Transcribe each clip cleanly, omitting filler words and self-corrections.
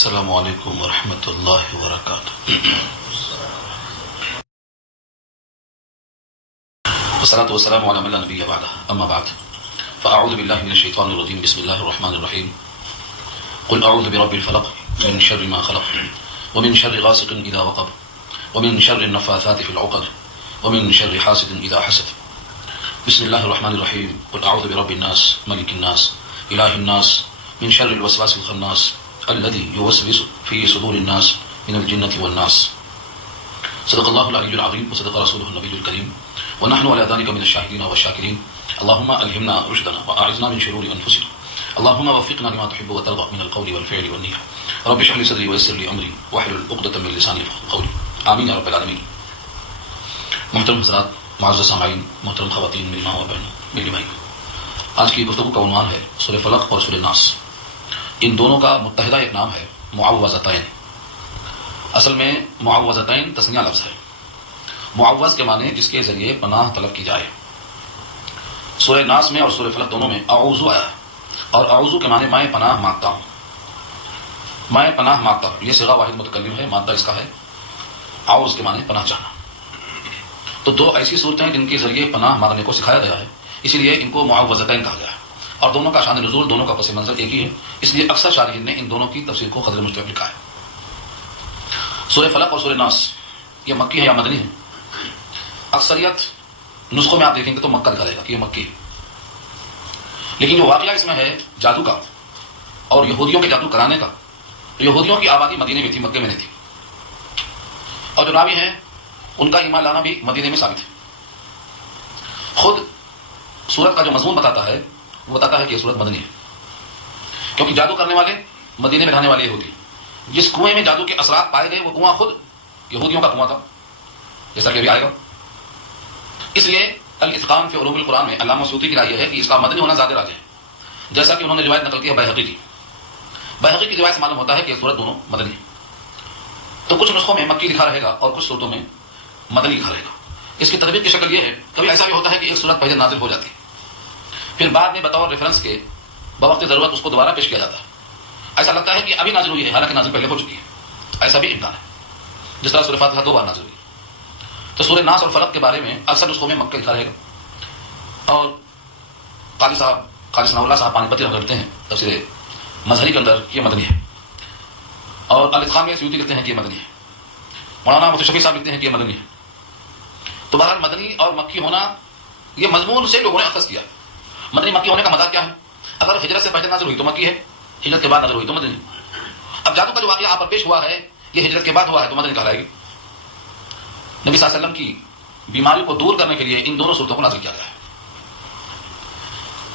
السلام علیکم ورحمۃ اللہ وبرکاتہ۔ والصلاة والسلام على من لا نبي بعده، اما بعد فاعوذ بالله من الشیطان الرجیم، بسم اللہ الرحمن الرحیم۔ قل اعوذ برب الفلق من شر ما خلق ومن شر غاسق اذا وقب ومن شر النفاثات في العقد ومن شر حاسد اذا حسد۔ بسم اللہ الرحمن الرحیم۔ قل اعوذ برب الناس ملک الناس الہ الناس من شر الوسواس الخناس الذي يوسوس في صدور الناس من الجنة والناس۔ صدق الله العلي العظيم وصدق رسوله النبي الكريم ونحن على ذلك من الشاهدين والشاكرين۔ اللهم ألهمنا رشدنا وأعذنا من شرور أنفسنا، اللهم وفقنا لما تحب وترضى من القول والفعل والنية، رب اشرح لي صدري ويسر لي أمري واحلل عقدة من لساني يفقهوا قولي، آمين يا رب العالمين۔ محترم حضرات، معزز سامعین، محترم خواتین، میری ماں اور بہنوں، میری بھائی، آج کی گفتگو کا عنوان ہے سورہ فلق اور سورہ ناس۔ ان دونوں کا متحدہ ایک نام ہے معوذتین۔ اصل میں معوذتین تسنیہ لفظ ہے۔ معوذ کے معنی جس کے ذریعے پناہ طلب کی جائے۔ سورہ ناس میں اور سورہ فلق دونوں میں اعوذ آیا ہے، اور اعوذ کے معنی میں پناہ مانگتا ہوں، میں پناہ مانگتا ہوں۔ یہ صیغہ واحد متکلم ہے، مادہ اس کا ہے اعوذ کے معنی پناہ چاہنا۔ تو دو ایسی صورتیں ہیں جن کے ذریعے پناہ مانگنے کو سکھایا گیا ہے، اسی لیے ان کو معوذتین کہا گیا ہے، اور دونوں کا شان نزول، دونوں کا پس منظر ایک ہی ہے، اس لیے اکثر شارحین نے ان دونوں کی تفسیر کو قدر مشترک لکھا ہے۔ سورہ فلق اور سورہ ناس یہ مکی ہے یا مدنی ہے؟ اکثریت نسخوں میں آپ دیکھیں گے تو مکہ دکھا رہے گا کہ یہ مکی ہے، لیکن جو واقعہ اس میں ہے جادو کا اور یہودیوں کے جادو کرانے کا، تو یہودیوں کی آبادی مدینے میں تھی، مکے میں نہیں تھی، اور جو راوی ہیں ان کا ایمان لانا بھی مدینے میں ثابت ہے۔ خود سورت کا جو مضمون بتاتا ہے وہ بتاتا ہے کہ یہ سورت مدنی ہے، کیونکہ جادو کرنے والے مدینے میں رہنے والے یہودی، جس کنویں میں جادو کے اثرات پائے گئے وہ کنواں خود یہودیوں کا کنواں تھا، جیسا کہ ابھی آئے گا۔ اس لیے الاتقان فی علوم القرآن میں علامہ سیوطی کی رائے یہ ہے کہ اس کا مدنی ہونا زیادہ راجح ہے، جیسا کہ انہوں نے روایت نقل کی ہے بیہقی کی۔ بیہقی کی روایت سے معلوم ہوتا ہے کہ یہ سورت دونوں مدنی ہے۔ تو کچھ نسخوں میں مکی لکھا رہے گا اور کچھ صورتوں میں مدنی لکھا رہے گا۔ اس کی تطبیق کی شکل یہ ہے، کبھی ایسا بھی ہوتا ہے کہ ایک صورت پہلے نازل ہو جاتی ہے، پھر بعد میں بطور ریفرنس کے بوقت ضرورت اس کو دوبارہ پیش کیا جاتا ہے۔ ایسا لگتا ہے کہ ابھی نازل ہوئی ہے، حالانکہ نازل پہلے ہو چکی ہے، ایسا بھی امکان ہے، جس طرح سورہ فاتحہ 2 بار نازل ہوئی۔ تو سورہ ناس اور فلق کے بارے میں اکثر نسخوں میں مکہ لکھا رہے گا، اور قاضی ثناء اللہ صاحب پانی پتی لکھتے ہیں تفسیر مظہری کے اندر یہ مدنی ہے، اور الاتقان میں سیوطی لکھتے ہیں کہ یہ مدنی ہے، مولانا مفتی شفیع صاحب لکھتے ہیں کہ یہ مدنی ہے۔ تو بہرحال مدنی اور مکی ہونا یہ مضمون سے لوگوں نے اخذ کیا۔ مدنی مکی ہونے کا مدار کیا ہے؟ اگر ہجرت سے پہلے نازل ہوئی تو مکی ہے، ہجرت کے بعد نازل ہوئی تو مدنی۔ اب جادو کا جو واقعہ آپ پر پیش ہوا ہے یہ ہجرت کے بعد ہوا ہے تو مدنی کہلائے گی۔ نبی صلی اللہ علیہ وسلم کی بیماری کو دور کرنے کے لیے ان دونوں صورتوں کو نازل کیا گیا ہے۔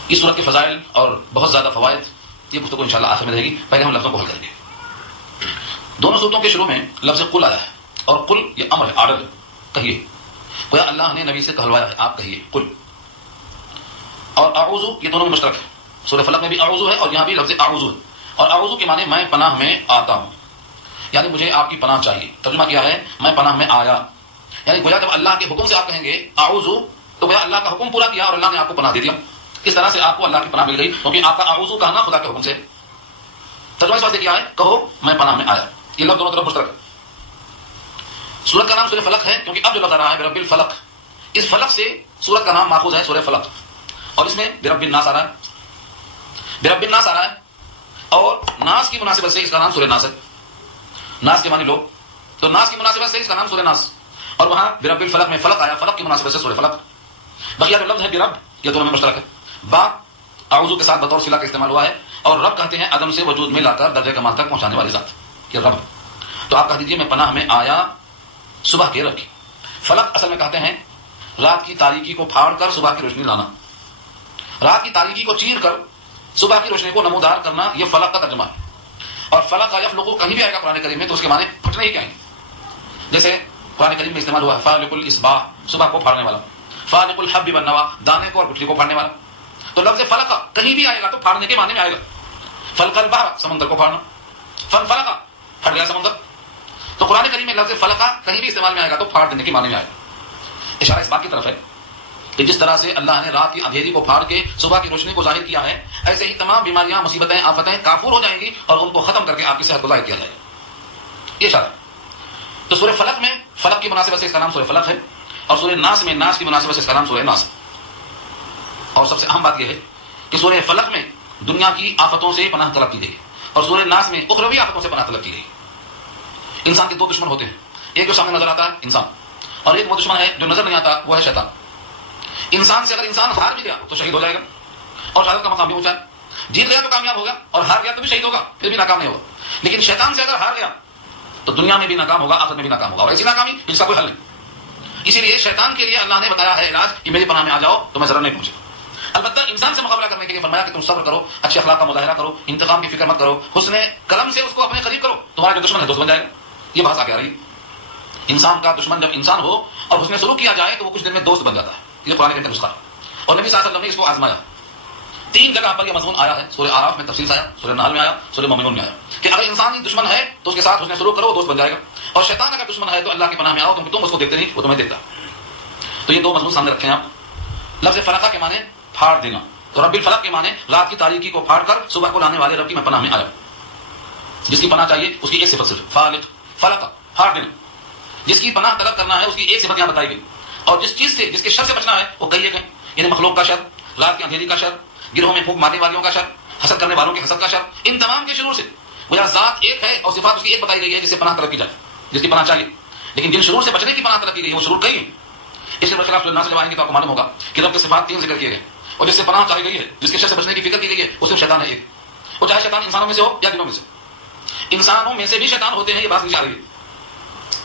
اس صورت کے فضائل اور بہت زیادہ فوائد یہ گفتگو انشاءاللہ آخر میں رہے گی، پہلے ہم لفظوں کو حل کریں گے۔ دونوں صورتوں کے شروع میں لفظ قل آیا ہے، اور قل یہ امر ہے، آرڈر ہے، کہیے، گویا اللہ نے نبی سے کہلوایا ہے آپ کہیے قل۔ اور اعوذ یہ دونوں میں مشترک ہے، سورہ فلق میں بھی اعوذ ہے اور یہاں بھی لفظ اعوذ ہے، اور اعوذ کے معنی میں پناہ میں آتا ہوں، یعنی مجھے آپ کی پناہ چاہیے۔ ترجمہ کیا ہے؟ میں پناہ میں آیا، یعنی گویا جب اللہ کے حکم سے آپ کہیں گے اعوذ تو گویا اللہ کا حکم پورا کیا اور اللہ نے آپ کو پناہ دے دیا۔ اس طرح سے آپ کو اللہ کی پناہ مل گئی، کیونکہ آپ کا اعوذ کہنا خدا کے حکم سے۔ ترجمہ اس واسطے کیا ہے؟ کہو میں پناہ میں آیا، یہ لفظ دونوں طرف مشترک ہے۔ سورت کا نام سورہ فلق ہے کیونکہ اب جو لفظ آ رہا ہے برب الفلق، اس فلق سے سورت کا نام ماخوذ ہے سورہ فلق، اور اس میں برب الناس آ رہا ہے، برب الناس آ رہا ہے، اور ناس کی مناسبت سے اس کا نام سورہ ناس ہے۔ ناس کے معنی لوگ، تو ناس کی مناسبت سے اس کا نام سورہ ناس، اور وہاں برب الفلق میں فلق آیا، فلق کی مناسبت سے سورہ فلق۔ بقیہ جو لفظ ہے برب یہ دونوں میں مشترک ہے۔ با اعوذ کے ساتھ بطور صلہ کا استعمال ہوا ہے، اور رب کہتے ہیں عدم سے وجود میں لا کر درجہ کمال تک پہنچانے والی ذات، یہ رب۔ تو آپ کہہ دیجیے میں پناہ میں آیا صبح کے رب کی۔ فلق اصل میں کہتے ہیں رات کی تاریکی کو پھاڑ کر صبح کی روشنی لانا، رات کی تاریکی کو چیر کر صبح کی روشنی کو نمودار کرنا، یہ فلق کا ترجمہ ہے۔ اور فلق کا یفلق کہیں بھی آئے گا قرآن کریم میں تو اس کے معنی پھٹنے ہی کہیں گے، جیسے قرآن کریم میں استعمال ہوا ہے فالق الاصباح، صبح کو پھاڑنے والا، فالق الحب والنوى، دانے کو اور گٹھلی کو پھاڑنے والا۔ تو لفظ فلق کہیں بھی آئے گا تو پھاڑنے کے معنی میں آئے گا۔ فلق البحر، سمندر کو پھاڑنا، فلق پھٹ گیا سمندر۔ تو قرآن کریم میں لفظ فلق کہیں بھی استعمال میں آئے گا تو پھاڑ دینے کے معنی میں آئے گا۔ اشارہ اس بات کی طرف ہے کہ جس طرح سے اللہ نے رات کی اندھیری کو پھاڑ کے صبح کی روشنی کو ظاہر کیا ہے، ایسے ہی تمام بیماریاں، مصیبتیں، آفتیں کافور ہو جائیں گی اور ان کو ختم کر کے آپ کی صحت کو ظاہر کیا جائے گا۔ یہ اشارہ۔ تو سورہ فلق میں فلق کی مناسبت سے اس کا نام سورہ فلق ہے، اور سورہ ناس میں ناس کی مناسبت سے اس کا نام سورہ ناس ہے۔ اور سب سے اہم بات یہ ہے کہ سورہ فلق میں دنیا کی آفتوں سے پناہ طلب کی گئی، اور سورہ ناس میں اخروی آفتوں سے پناہ طلب کی گئی۔ انسان کے دو دشمن ہوتے ہیں، ایک جو سامنے نظر آتا ہے انسان، اور ایک وہ دشمن ہے جو نظر نہیں آتا، وہ ہے شیطان۔ انسان سے اگر انسان ہار بھی گیا تو شہید ہو جائے گا اور شہادت کا مقام بھی اونچا ہے، جیت گیا تو کامیاب ہوگا، اور ہار گیا تو بھی شہید ہوگا، پھر بھی ناکام نہیں ہوگا۔ لیکن شیطان سے اگر ہار گیا تو دنیا میں بھی ناکام ہوگا، آخرت میں بھی ناکام ہوگا، اور ایسی ناکامی جس کا کوئی حل نہیں۔ اسی لیے شیطان کے لیے اللہ نے بتایا ہے علاج کہ میری پناہ میں آ جاؤ تو میں ضرر نہیں پہنچے۔ البتہ انسان سے مقابلہ کرنے کے لیے فرمایا کہ تم صبر کرو، اچھے اخلاق کا مظاہرہ کرو، انتقام کی فکر مت کرو، حسن قلم سے اس کو اپنے قریب کرو، تمہارا جو دشمن ہے دوست بن جائے گا۔ یہ بحث آگے آ رہی ہے۔ انسان کا دشمن جب انسان ہو اور حسن سلوک کیا جائے تو وہ کچھ دن میں دوست بن جاتا ہے۔ یہ قرآن کا نسخہ ہے، اور نبی صلی اللہ علیہ وسلم نے اس کو آزمایا۔ 3 جگہ پر یہ مضمون آیا ہے، سورہ اعراف میں تفصیل سے آیا، سورہ نحل میں آیا، سورہ مومنون میں آیا کہ اگر انسان دشمن ہے تو اس کے ساتھ حسن سلوک کرو، وہ دوست بن جائے گا، اور شیطان اگر دشمن ہے تو اللہ کی پناہ میں آؤ، کیونکہ تم اس کو دیکھتے نہیں، وہ تمہیں دیکھتا۔ تو یہ 2 مضمون سامنے رکھیں آپ۔ لفظ فلقہ کے معنی پھاڑ دینا، تو رب الفلق کے معنی رات کی تاریکی کو پھاڑ کر صبح کو لانے والے رب کی میں پناہ میں آیا۔ جس کی پناہ چاہیے اس کی ایک صفت صرف فالق، فلق پھاڑ دینا۔ جس کی پناہ طلب کرنا ہے اس کی ایک صفت یہاں بتائی گئی، اور جس چیز سے، جس کے شر سے بچنا ہے وہ کئی ایک ہے، یعنی مخلوق کا شر، رات کی اندھیری کا شر، گروہوں میں پھونک مارنے والیوں کا شر، حسد کرنے والوں کے حسد کا شر، ان تمام کے شرور سے وہ ذات ایک ہے اور صفات اس کی ایک بتائی گئی ہے جس سے پناہ طلب کی جائے، جس کی پناہ چاہیے۔ لیکن جن شرور سے بچنے کی پناہ طلب کی گئی ہے وہ شرور کئی ہیں۔ اس کے برخلاف سورہ ناس جب آئیں گے تو آپ کو معلوم ہوگا کہ رب کے صفات 3 ذکر کیے گئے، اور جس سے پناہ چاہی گئی ہے، جس کے شر سے بچنے کی فکر کی گئی ہے، وہ صرف شیطان ہے ایک، وہ چاہے شیطان انسانوں میں سے ہو یا جنوں میں سے۔ انسانوں میں سے بھی شیطان ہوتے ہیں، یہ بات نہیں آ رہی ہے۔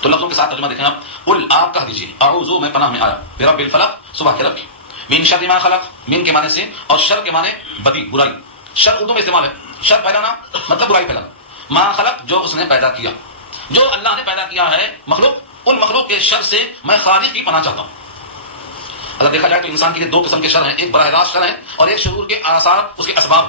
تو لفظوں کے ساتھ ترجمہ دیکھیں آپ، قل آپ کہہ دیجیے اعوذ میں پناہ میں آیا برب الفلق، صبح کے رب کی، من شر ما خلق، من کے معنی سے، اور شر کے معنی بدی، برائی۔ شر اردو میں استعمال ہے، شر پھیلانا مطلب برائی پھیلانا۔ ما خلق جو اس نے پیدا کیا، جو اللہ نے پیدا کیا ہے مخلوق، ان مخلوق کے شر سے میں خالق کی پناہ چاہتا ہوں۔ اگر دیکھا جائے تو انسان کے لیے 2 قسم کے شر ہیں، ایک براہ راست شر ہے اور ایک شرور کے آثار، اس کے اسباب۔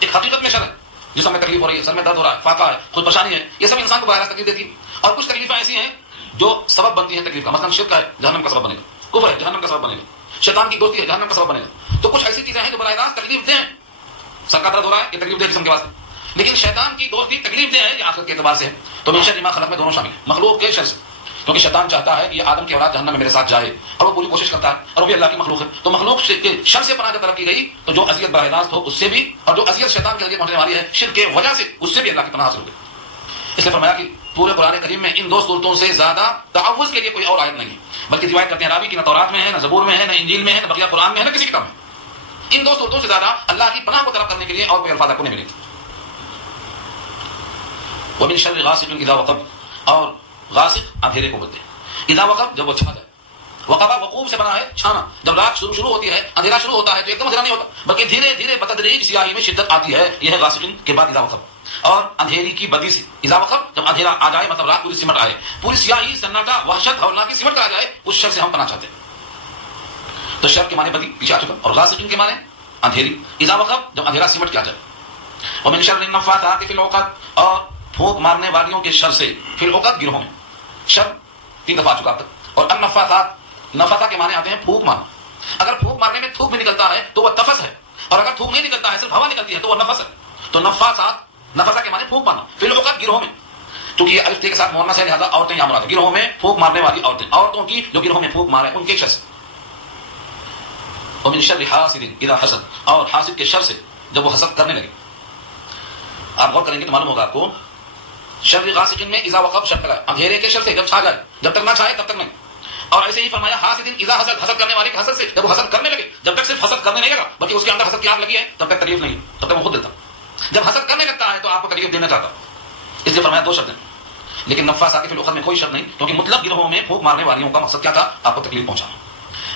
ایک حقیقت میں شر ہے، جسم میں تکلیف ہو رہی ہے، سر میں درد ہو رہا ہے، فاقہ ہے، خود پریشانی ہے، یہ سب انسان کو براہ راست تکلیف دیتی ہے۔ اور کچھ تکلیفیں ایسی ہیں جو سبب بنتی ہیں تکلیف کا، مثلا شرک ہے جہنم کا سبب بنے گا، کفر ہے جہنم کا سبب بنے گا، شیطان کی دوستی ہے جہنم کا سبب بنے گا۔ تو کچھ ایسی چیزیں ہیں جو براہ راست تکلیف دہ ہیں، سر کا درد ہو رہا ہے یہ تکلیف دہ جسم کے واسطے، لیکن شیطان کی دوستی تکلیف دہ ہے، یہ آخرت کے اعتبار سے ہے۔ تو من شر ما خلق میں دونوں شامل ہیں، مخلوق کے شر سے، کیونکہ شیطان چاہتا ہے کہ یہ آدم کی اولاد جہنم میں میرے ساتھ جائے، اور وہ پوری کوشش کرتا ہے، اور وہ بھی اللہ کی مخلوق ہے۔ تو مخلوق کے شر سے پناہ طلب کی گئی، تو جو اذیت براہ راست ہو اس سے بھی، اور جو اذیت شیطان کے ذریعے پہنچنے والی ہے شرک کی وجہ سے، اس سے بھی اللہ کی پناہ حاصل ہوگی۔ اس لیے فرمایا کہ پورے قرآن کریم میں ان 2 صورتوں سے زیادہ تعوذ کے لیے کوئی اور آیت نہیں ہے، بلکہ روایت کرتے ہیں راوی کی نہ تورات میں ہے، نہ زبور میں ہے، نہ انجیل میں ہے، نہ بقیہ قرآن میں ہے، نہ کسی کتاب میں۔ ان 2 صورتوں سے زیادہ اللہ کی پناہ کو طلب کرنے کے لیے اور کوئی الفاظ آپ کو نہیں ملے۔ ومن شر غاسق اذا وقب، اور غاسق اندھیرے کو بولتے ہیں، اذا وقب جب وہ چھا جائے، وقبہ وقوب سے بنا ہے چھانا، جب رات شروع ہوتی ہے، اندھیرا شروع ہوتا ہے تو ایک دم اندھیرا نہیں ہوتا، بلکہ دھیرے دھیرے بتدریج سیاہی میں شدت آتی ہے، یہ ہے غاسق کے بعد اذا وقب۔ اور اندھیری کی بدی سے، اذا وقب جب اندھیرا آ جائے، مطلب رات پوری سمٹ آئے، پوری سیاہی، سناٹا، وحشت، ہولناکی سمٹ کر آ جائے، اس شر سے ہم پناہ چاہتے ہیں۔ تو شر کے معنی بدی پیچھے آ چکا، اور غاسق کے معنی اندھیری، اذا وقب جب اندھیرا سمٹ کے آ جائے۔ ومن شر النفاثات فی العقد، اور پھونک مارنے والیوں کے شر سے، فی العقد گروہوں میں، شر 3 دفعہ آ چکا اب تک۔ اور النفاثات، نفاثہ کے معنی آتے ہیں پھونک مارنا، اگر پھونک مارنے میں تھوک بھی نکلتا ہے تو وہ تفس ہے، اور اگر تھوک نہیں نکلتا ہے صرف ہوا نکلتی ہے تو وہ نفس ہے۔ تو نفاثات، نفاثہ کے معنی پھونک مارنا، فی العقد گروہوں میں، کیونکہ یہ الف تے کے ساتھ مؤنث ہے لہذا عورتیں یہاں مراد ہیں، گروہوں میں پھونک مارنے والی عورتیں، عورتوں کی جو گروہوں میں پھونک مارے ان کے شر سے۔ ومن شر حاسد اذا حسد، اور حاسد کے شر سے جب وہ حسد کرنے لگے۔ آپ غور کریں گے تو معلوم ہوگا آپ کو، شر غاسق میں اذا وقب شر ہے، اندھیرے کے شر سے جب چھا جائے، جب تک نہ چھائے تب تک نہیں۔ اور ایسے ہی فرمایا حاسد اذا حسد، حسد کرنے والے کے حسد سے جب وہ حسد کرنے لگے، جب تک صرف حسد کرنے نہیں لگا بلکہ اس کے اندر حسد کی آگ لگی ہے تب تک تکلیف نہیں، تب تک وہ خود دیتا، جب حسد کرنے لگتا ہے تو آپ کو تکلیف دینا چاہتا۔ اس لیے فرمایا 2 شرطیں، لیکن نفاثات فی العقد میں کوئی شرط نہیں، کیونکہ مطلق گروہوں میں پھونک مارنے والیوں کا مقصد کیا تھا؟ آپ کو تکلیف پہنچانا۔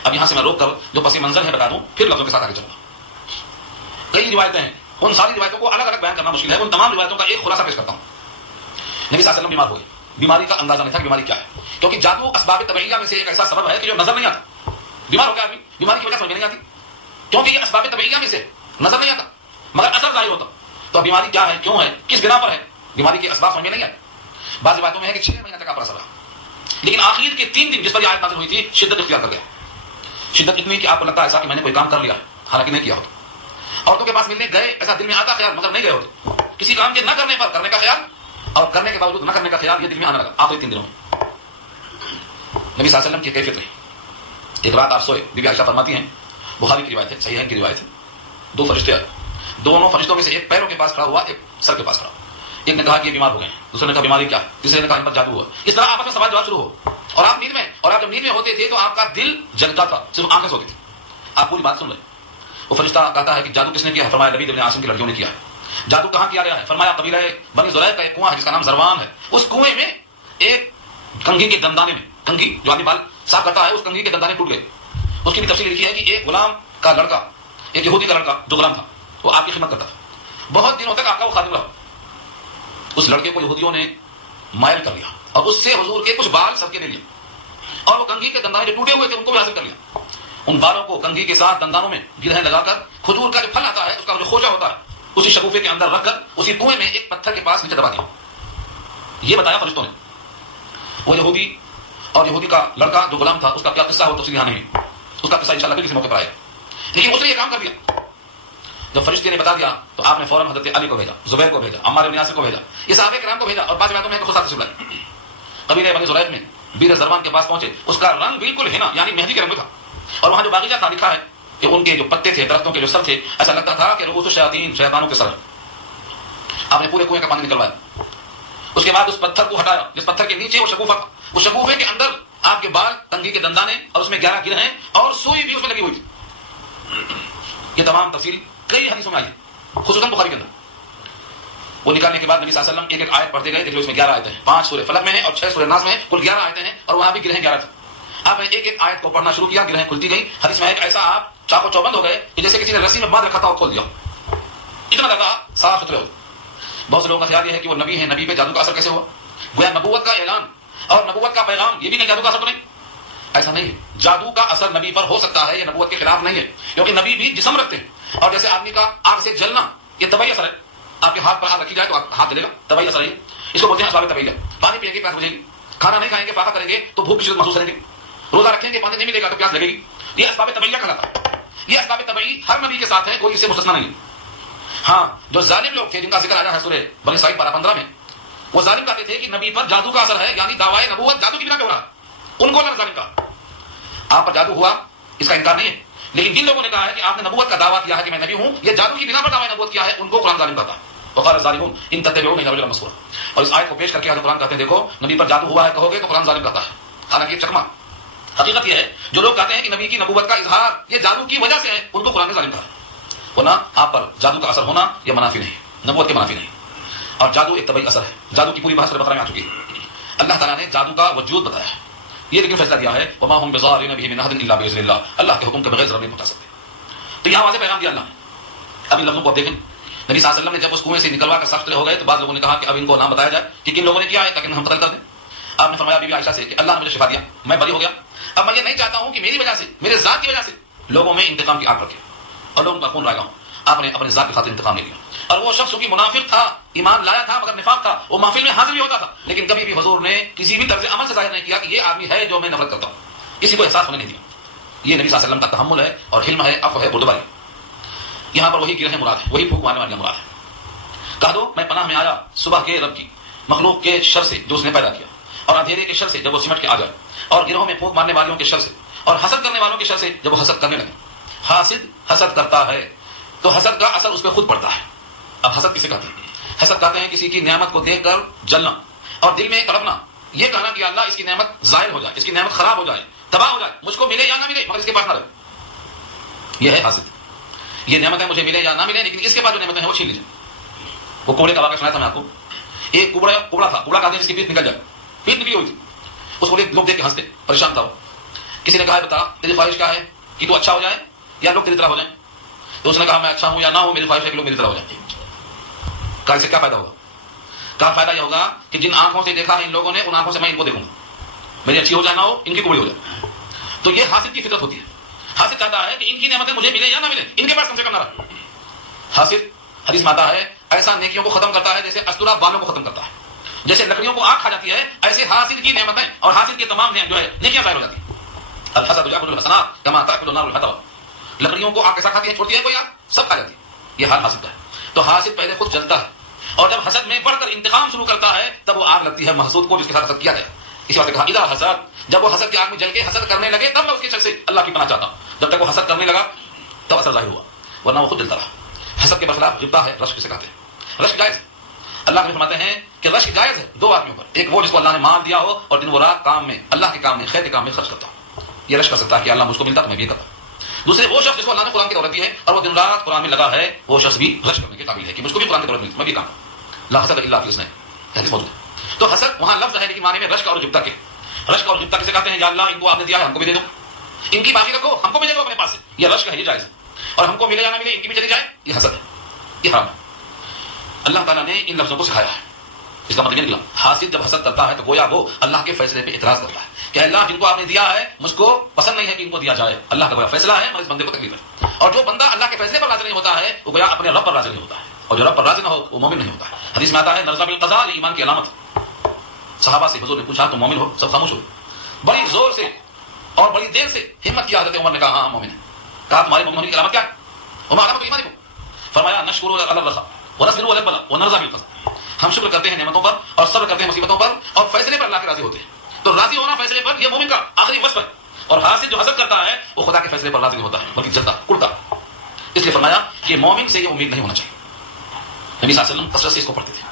اب یہاں سے میں روک کر جو پس منظر ہے بتا دوں، پھر لفظوں کے ساتھ آگے چلوں گا۔ کئی روایتیں ہیں، ان ساری روایتوں کو الگ الگ بیان کرنا مشکل ہے، ان تمام روایتوں کا ایک خلاصہ پیش کرتا ہوں۔ نبی صلی اللہ علیہ وسلم بیمار ہوئے، بیماری کا اندازہ نہیں تھا کہ بیماری کیا ہے، کیونکہ جادو اسباب طبیعیہ میں سے ایک ایسا سبب ہے کہ جو نظر نہیں آتا۔ بیمار ہو گیا آدمی، بیماری کی وجہ سمجھ میں نہیں آتی، کیونکہ یہ اسباب طبیعیہ میں سے نظر نہیں آتا مگر اثر ظاہر ہوتا۔ تو بیماری کیا ہے، کیوں ہے، کس بنا پر ہے، بیماری کے اسباب سمجھ میں نہیں آئے۔ بعض روایتوں میں ہے کہ 6 مہینے تک آپ پر اثر رہا، لیکن آخر کے 3 دن جس پر یہ آیت نازل ہوئی تھی شدت اختیار کر گیا، شدت اتنی کہ آپ کو لگتا ہے ایسا کہ میں نے کوئی کام کر لیا حالانکہ نہیں کیا ہوتا. عورتوں کے پاس ملنے گئے ایسا دل میں آتا خیال مگر نہیں گئے ہوتے. کسی کام کے نہ کرنے پر کرنے کا خیال اور کرنے کے باوجود نہ کرنے کا خیال یہ دل میں آنے لگا آخری 3 دنوں میں. نبی صلی اللہ علیہ وسلم کی کیفیت رہی. ایک رات آپ سوئے, بی بی عائشہ فرماتی ہیں, بخاری کی روایت ہے, صحیحین کی روایت ہے, 2 فرشتے آئے. دونوں فرشتوں میں سے ایک پیروں کے پاس کھڑا ہوا, ایک سر کے پاس کھڑا. ایک نے کہا کہ یہ بیمار ہو گئے ہیں, دوسرے نے کہا بیماری کیا, تیسرے نے کہا ان پر جادو ہوا. اس طرح آپس میں سوال جواب شروع ہو. اور آپ نیند میں, اور آپ جب نیند میں ہوتے تھے تو آپ کا دل جلتا تھا, صرف آنکھیں سوتی تھی, آپ پوری بات سن رہے. وہ فرشتہ کہتا ہے کہ جادو کس نے کیا ہے؟ فرمایا نبی ابن عاصم کی لڑکیوں نے کیا ہے. جادو کہاں کیا گیا ہے؟ فرمایا قبیلہ بنی زریق کا ایک کنواں ہے جس کا نام زروان ہے, اس کنویں میں ایک کنگھی کے دندانے میں, کنگھی جو آدمی بال صاف کرتا ہے اس کنگھی کے دندانے ٹوٹ گئے. اس کی بھی تفصیل لکھی ہے کہ ایک غلام کا لڑکا, ایک یہودی کا لڑکا جو غلام تھا, وہ آپ کی خدمت کرتا تھا, بہت دنوں تک آپ کا وہ خادم رہا. اس لڑکے کو یہودیوں نے مائل کر لیا اور اس سے حضور کے کچھ بال سب کے لے لیا, اور وہ کنگھی کے دندانے جو ٹوٹے ہوئے تھے ان کو بھی حاصل کر لیا. ان بالوں کو کنگھی کے ساتھ دندانوں میں گرہیں لگا کر کھجور کا جو پھل آتا ہے اس کا جو خوجہ ہوتا ہے اسی شگوفے کے اندر رکھ کر اسی کنویں میں ایک پتھر کے پاس نیچے دبا دیا. یہ بتایا فرشتوں نے. وہ یہودی اور یہودی کا لڑکا جو غلام تھا اس کا کیا قصہ ہو تفصیل یہاں نہیں, اس کا قصہ انشاءاللہ پھر کسی موقع پر آئے, لیکن اس نے یہ کام کر دیا. جب فرشتے نے بتا دیا تو آپ نے فوراً حضرت علی کو بھیجا, زبیر کو بھیجا, عمار بن یاسر کو بھیجا, یہ صحابہ کرام کو بھیجا, اور بعض روایتوں میں خود سے بلایا. قبیلہ بنی زریق میں بیر زروان کے پاس پہنچے. اس کا رنگ بالکل ہنا یعنی مہندی کے رنگ تھا, اور وہاں جو باغیچہ تھا لکھا ہے کہ ان کے جو پتے تھے, درختوں کے جو سر تھے, ایسا لگتا تھا کہ رؤوس الشیاطین, شیطانوں کے سر. آپ نے پورے کنویں کا پانی نکلوایا. اس کے بعد اس پتھر کو ہٹایا جس پتھر کے نیچے وہ شگوفہ تھا. اس شگوفے کے اندر آپ کے بال, کنگھی کے دندانے, اور اس میں 11 گرہیں اور سوئی بھی اس میں لگی ہوئی تھی. یہ تمام تفصیل کئی حدیثوں میں آئی ہے, خصوصاً بخاری کے اندر. وہ نکالنے کے بعد نبی صلی اللہ علیہ وسلم ایک آیت پڑھتے گئے. دیکھ لو اس میں 11 آیتیں ہیں, 5 سورہ فلق میں ہیں اور 6 سورہ ناس میں ہیں, کل 11 آیتیں ہیں, اور وہاں بھی گرہیں 11 تھیں. آپ نے ایک آیت کو پڑھنا شروع کیا, گرہیں کھلتی گئی. حدیث میں ایک ایسا آپ چاقو چوبند ہو گئے کہ جیسے کسی نے رسی میں باندھ رکھا تھا اور کھول دیا, اتنا زیادہ صاف ستھرے ہو. بہت سے لوگوں کا خیال یہ ہے کہ وہ نبی ہیں, نبی پہ جادو کا اثر کیسے ہوا؟ گویا نبوت کا اعلان اور نبوت کا پیغام یہ بھی نہیں جادو کا اثر تو نہیں. ایسا نہیں ہے, جادو کا اثر نبی پر ہو سکتا ہے, یہ نبوت کے خلاف نہیں ہے, کیونکہ نبی بھی جسم رکھتے ہیں. اور جیسے آدمی کا آگ سے جلنا یہ طبعی اثر ہے. آپ کے ہاتھ پر آگ رکھی جائے تو آپ ہاتھ جلے گا, طبعی اثر ہے. اس کو بولتے ہیں اسباب طبعیہ. پانی پیئیں گے پیاس بجھے گی, کھانا نہیں کھائیں گے فاقہ کریں گے تو بھوک کی شدت محسوس کریں گے, روزہ رکھیں گے پانی نہیں ملے گا تو پیاس لگے گی. یہ اسباب طبعیہ کہلاتا ہے. یہ اسباب طبعی ہر نبی کے ساتھ ہے, کوئی اس سے مستثنا نہیں ہے. ہاں, جو ظالم لوگ تھے جن کا ذکر آیا ہے سورہ بنی اسرائیل 12-15 میں, وہ ظالم کہتے تھے کہ نبی پر جادو کا اثر ہے, یعنی دعوائے نبوت جادو کی بنا پہ ہو رہا ہے. ان کو اللہ ظالم کہا. آپ پر جادو ہوا اس کا انکار نہیں ہے, لیکن جن لوگوں نے کہا ہے کہ آپ نے نبوت کا دعویٰ کیا ہے کہ میں نبی ہوں, یہ جادو کی بنا پر دعویٰ نبوت کیا ہے, ان کو قرآن ظالم کہتا ہے. وقال الظالمون ان تتبعون الا رجلا مسحورا. اور اس آیت کو پیش کر کے حضرت قرآن کہتے ہیں دیکھو نبی پر جادو ہوا ہے کہو گے تو قرآن ظالم کہتا ہے. حالانکہ چکما حقیقت یہ ہے جو لوگ کہتے ہیں کہ نبی کی نبوت کا اظہار یہ جادو کی وجہ سے ہے, ان کو قرآن نے ظالم کہا ہے. ورنہ آپ پر جادو کا اثر ہونا یہ منافی نہیں, نبوت کے منافی نہیں. اور جادو ایک طبعی اثر ہے. جادو کی پوری بحث سورہ بقرہ میں آ چکی ہے. اللہ تعالیٰ نے جادو کا وجود بتایا ہے, یہ لیکن فیصلہ دیا ہے وما هم بضارین به من احد الا باذن اللہ, اللہ کے حکم کے بغیر ضرر نہیں پہنچا سکتے. تو یہاں واضح پیغام دیا اللہ نے. اب ان لفظوں کو دیکھیں, نبی صلی اللہ علیہ وسلم نے جب اس کنویں سے نکلوا کر صاف ہو گئے تو بعض لوگوں نے کہا کہ اب ان کو نام بتایا جائے کہ کن لوگوں نے کیا ہے تاکہ ہم قتل کر دیں. آپ نے فرمایا بی بی عائشہ سے کہ اللہ نے مجھے شفا دیا, میں بری ہو گیا. اب میں یہ نہیں چاہتا ہوں کہ میری وجہ سے, میرے ذات کی وجہ سے لوگوں میں انتقام کی آگ رکھے اور لوگوں کا خون رائے گا ہوں. آپ نے اپنے ذات کی خاطر انتقام لے لیا. اور وہ شخص کی منافق تھا, ایمان لایا تھا مگر نفاق تھا, وہ محفل میں حاضر بھی ہوتا تھا, لیکن کبھی بھی حضور نے کسی بھی طرز عمل سے ظاہر نہیں کیا کہ یہ آدمی ہے جو میں نفرت کرتا ہوں. کسی کو احساس ہونے نہیں دیا. یہ نبی صلی اللہ علیہ وسلم کا تحمل ہے اور حلم ہے, عفو ہے, بردباری. یہاں پر وہی گرہیں مراد ہے, وہی پھونک مارنے والی مراد ہے. کہہ دو میں پناہ میں آیا صبح کے رب کی, مخلوق کے شر سے جو اس نے پیدا کیا, اور اندھیرے کے شر سے جب وہ سمٹ کے آ جائے, اور گروہوں میں پھونک مارنے والوں کے شر سے, اور حسد کرنے والوں کے شر سے جب وہ حسد کرنے لگے. حاسد حسد کرتا ہے تو حسد کا اثر اس پہ خود پڑتا ہے. اب حسد کسے کہتے ہیں؟ حسد کہتے ہیں کسی کی نعمت کو دیکھ کر جلنا اور دل میں تڑپنا, یہ کہنا کہ اللہ اس کی نعمت زائل ہو جائے, اس کی نعمت خراب ہو جائے, تباہ ہو جائے, مجھ کو ملے یا نہ ملے مگر اس کے پاس نہ رہے. یہ ہے حاسد. یہ نعمتیں مجھے ملے یا نہ ملے لیکن اس کے بعد جو نعمتیں ہیں وہ چھین لیجیے. وہ کوڑے کا واقعہ سنایا تھا میں آپ کو. ایک کوڑا تھا, کوڑا کہتے ہیں جس کی پیٹ نکل جائے, پیٹ نکلی ہوئی تھی. اس کو لوگ دیکھ کے ہنستے, پریشان تھا وہ. کسی نے کہا بتا تیری خواہش کیا ہے, کہ تو اچھا ہو جائے یا لوگ تیری طرح ہو جائیں. تو اس نے کہا میں اچھا ہوں یا نہ ہوں, میری خواہش ہے کہ لوگ میری طرح ہو جائیں. کہا اس سے کیا فائدہ ہوگا؟ کہا فائدہ یہ ہوگا کہ جن آنکھوں سے دیکھا ہے ان لوگوں نے, ان آنکھوں سے میں ان کو دیکھوں گا. میری اچھی ہو جائے نہ ہو, ان کی کوڑی ہو جائے. تو یہ حاسد کی فطرت ہوتی ہے. حاسد چاہتا ہے کہ ان کی نعمتیں مجھے ملے یا نہ ملے, ان کے پاس کم سے کم نہ رہے. حاسد حدیث میں آتا ہے ایسا نیکیوں کو ختم کرتا ہے جیسے استورا بالوں کو ختم کرتا ہے. جیسے لکڑیوں کو آگ کھا جاتی ہے ایسے حاسد کی نعمتیں اور حاسد کی تمام جو ہے نیکیاں ظاہر ہو جاتی ہیں. الحسد یاکل الحسنات کما تاکل النار الحطب، لکڑیوں کو آگ کیسا کھاتی ہے، چھوڑتی ہے کوئی آگ، سب کھا جاتی ہے، یہ حال حاسد کا ہے۔ تو حاسد پہلے خود جلتا ہے، اور جب حسد میں بڑھ کر انتقام شروع کرتا ہے تب وہ آگ لگتی ہے محسود کو جس کے ساتھ حسد کیا گیا۔ اس واسطے کہا اذا حسد، جب وہ حسد کی آگ میں جل کے حسد کرنے لگے تب میں اس کے شر سے اللہ کی پناہ چاہتا ہوں۔ جب تک وہ حسد کرنے لگا تب اثر ظاہر ہوا، ورنہ وہ خود جلتا رہا۔ حسد کے برخلاف غبطہ ہے، رشک کسے کہتے ہیں؟ رشک جائز ہے۔ اللہ کے فرماتے ہیں کہ رشک جائز ہے دو آدمیوں پر، ایک وہ جس کو اللہ نے مال دیا ہو اور دن و رات کام میں، اللہ کے کام میں، خیر کے کام میں خرچ کرتا ہو، یہ رشک کر سکتا ہے کہ اللہ مجھ کو ملتا تو میں بھی کرتا۔ دوسرے وہ شخص جس کو اللہ نے قرآن کی دولت دی ہے اور وہ دن رات قرآن میں لگا ہے، وہ شخص بھی رشک کرنے کے قابل ہے کہ مجھ کو بھی قرآن کی دولت ملتی، میں بھی کام لا حسد الا فی اثنین، حدیث موجود ہے۔ تو حسد وہاں لفظ ہے لیکن معنی میں رشک اور غبطہ کے۔ رشک اور غبطہ کسے کہتے ہیں؟ یا اللہ ان کو آپ نے دیا ہے ہم کو بھی دے دو، ان کی باقی رکھو ہم کو بھی دے دو اپنے پاس سے، یہ رشک ہے، یہ جائز ہے۔ اور ہم کو ملے یا نہ ملے ان کی بھی چلی جائے، یہ حسد ہے، یہ حرام ہے۔ اللہ تعالیٰ نے ان لفظوں کو سکھایا ہے۔ اس کا مطلب یہ نکلا حاسد جب حسد کرتا ہے تو گویا وہ اللہ کے فیصلے پہ اعتراض کرتا ہے کہ اللہ جن کو آپ نے دیا ہے مجھ کو پسند نہیں ہے کہ ان کو دیا جائے، اللہ کا گویا فیصلہ ہے مگر اس بندے کو تکلیف ہے۔ اور جو بندہ اللہ کے فیصلے پر راضی نہیں ہوتا ہے وہ گویا اپنے رب پر راضی نہیں ہوتا ہے، اور جو رب پر راضی نہ ہو وہ مومن نہیں ہوتا ہے۔ حدیث میں آتا ہے نرضى بالقضاء یہ ایمان کی علامت۔ صحابہ سے حضور نے پوچھا تو مومن ہو؟ سب خاموش ہو۔ بڑی زور سے اور بڑی دیر سے ہمت کی حضرت عمر نے کہا ہاں مومن ہے۔ کہا تمہارے مومن ہونے کی علامت کیا ہے؟ وما علامت ایمان کو فرمایا نشکر علی الرخاء ونصبر علی البلاء ونرضى بالقضاء، ہم شکر کرتے ہیں نعمتوں پر اور صبر کرتے ہیں مصیبتوں پر اور فیصلے پر اللہ کے راضی ہوتے ہیں۔ تو راضی ہونا فیصلے پر یہ مومن کا آخری وصف ہے۔ اور حاسد جو حسد کرتا ہے وہ خدا کے فیصلے پر راضی نہیں ہوتا ہے بلکہ جلتا کڑتا۔ اس لیے فرمایا کہ مومن سے یہ امید نہیں ہونا چاہیے۔ نبی صلی اللہ علیہ وسلم کثرت سے اس کو پڑھتے تھے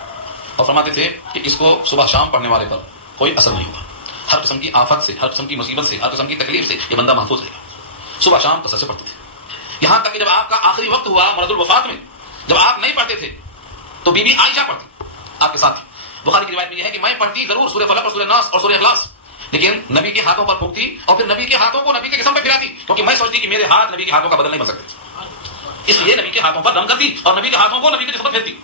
اور فرماتے تھے کہ اس کو صبح شام پڑھنے والے پر کوئی اثر نہیں ہوگا، ہر قسم کی آفت سے، ہر قسم کی مصیبت سے، ہر قسم کی تکلیف سے یہ بندہ محفوظ رہے گا۔ صبح شام کثرت سے پڑھتے تھے، یہاں تک کہ جب آپ کا آخری وقت ہوا مرض الوفات میں، جب آپ نہیں پڑھتے تھے تو بی بی عائشہ پڑھتی آپ کے ساتھ۔ بخاری کی روایت میں یہ ہے کہ میں پڑھتی ضرور سورہ فلق اور سورہ ناس اور سورہ اخلاص، لیکن نبی کے ہاتھوں پر پھونکتی اور پھر نبی کے ہاتھوں کو نبی کے جسم پہ پھراتی، کیونکہ میں سوچتی کہ میرے ہاتھ نبی کے ہاتھوں کا بدل نہیں بن سکتے، اس لیے نبی کے ہاتھوں پر دم کرتی اور نبی کے ہاتھوں کو نبی کے جسم پر پھیرتی۔